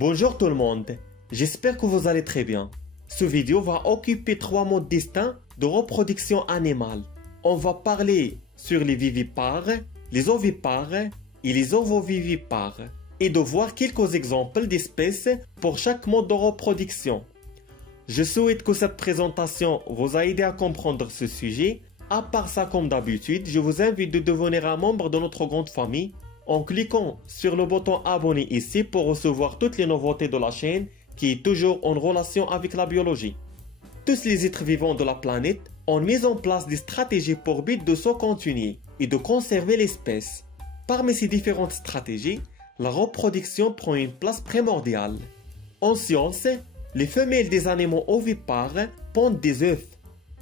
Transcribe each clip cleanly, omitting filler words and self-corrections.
Bonjour tout le monde, j'espère que vous allez très bien. Ce vidéo va occuper 3 modes distincts de reproduction animale. On va parler sur les vivipares, les ovipares et les ovovivipares et de voir quelques exemples d'espèces pour chaque mode de reproduction. Je souhaite que cette présentation vous a aidé à comprendre ce sujet. À part ça, comme d'habitude, je vous invite de devenir un membre de notre grande famille en cliquant sur le bouton abonner ici pour recevoir toutes les nouveautés de la chaîne qui est toujours en relation avec la biologie. Tous les êtres vivants de la planète ont mis en place des stratégies pour but de se continuer et de conserver l'espèce. Parmi ces différentes stratégies, la reproduction prend une place primordiale. En science, les femelles des animaux ovipares pondent des œufs.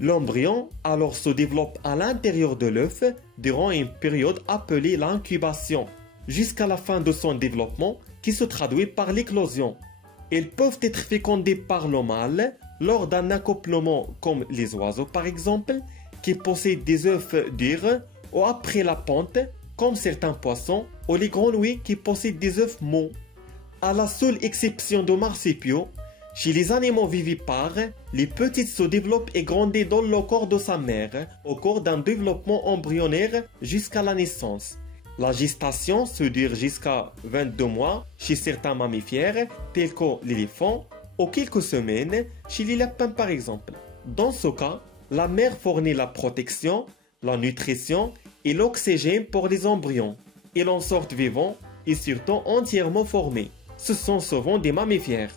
L'embryon alors se développe à l'intérieur de l'œuf durant une période appelée l'incubation, jusqu'à la fin de son développement qui se traduit par l'éclosion. Ils peuvent être fécondés par le mâle lors d'un accouplement comme les oiseaux par exemple, qui possèdent des œufs durs, ou après la ponte comme certains poissons, ou les grenouilles qui possèdent des œufs mous. À la seule exception de marsupiaux, chez les animaux vivipares, les petites se développent et grandissent dans le corps de sa mère au cours d'un développement embryonnaire jusqu'à la naissance. La gestation se dure jusqu'à 22 mois chez certains mammifères tels que l'éléphant ou quelques semaines chez les lapins par exemple. Dans ce cas, la mère fournit la protection, la nutrition et l'oxygène pour les embryons. Ils en sortent vivants et surtout entièrement formés. Ce sont souvent des mammifères.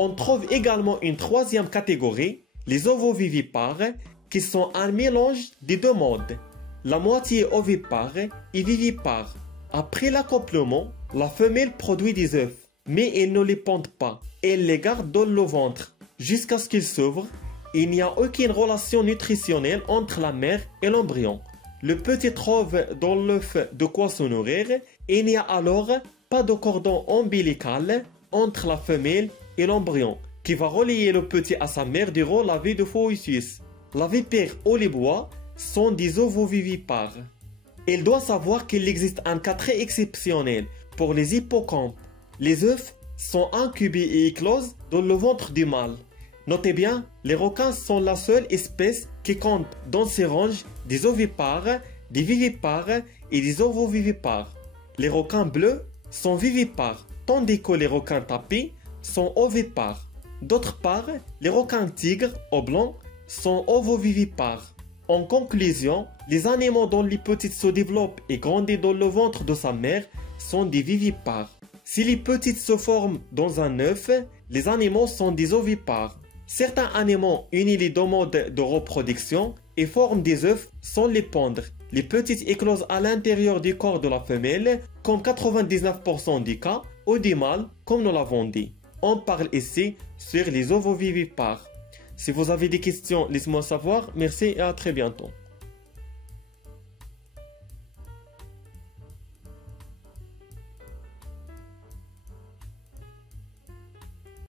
On trouve également une troisième catégorie, les ovovivipares, qui sont un mélange des deux modes. La moitié ovipare et vivipare. Après l'accouplement, la femelle produit des œufs, mais elle ne les pond pas. Elle les garde dans le ventre jusqu'à ce qu'ils s'ouvrent. Il n'y a aucune relation nutritionnelle entre la mère et l'embryon. Le petit trouve dans l'œuf de quoi se nourrir et il n'y a alors pas de cordon ombilical entre la femelle et l'embryon qui va relier le petit à sa mère durant la vie de fœtus. La vipère ou les bois sont des ovovivipares. Il doit savoir qu'il existe un cas très exceptionnel pour les hippocampes. Les œufs sont incubés et éclosent dans le ventre du mâle. Notez bien, les requins sont la seule espèce qui compte dans ces ranges des ovipares, des vivipares et des ovovivipares. Les requins bleus sont vivipares, tandis que les requins tapis sont ovipares. D'autre part, les requins tigres ou blancs sont ovovivipares. En conclusion, les animaux dont les petites se développent et grandissent dans le ventre de sa mère sont des vivipares. Si les petites se forment dans un œuf, les animaux sont des ovipares. Certains animaux unissent les deux modes de reproduction et forment des œufs sans les pondre. Les petites éclosent à l'intérieur du corps de la femelle, comme 99% des cas, ou des mâles, comme nous l'avons dit. On parle ici sur les ovovivipares. Si vous avez des questions, laissez-moi savoir. Merci et à très bientôt.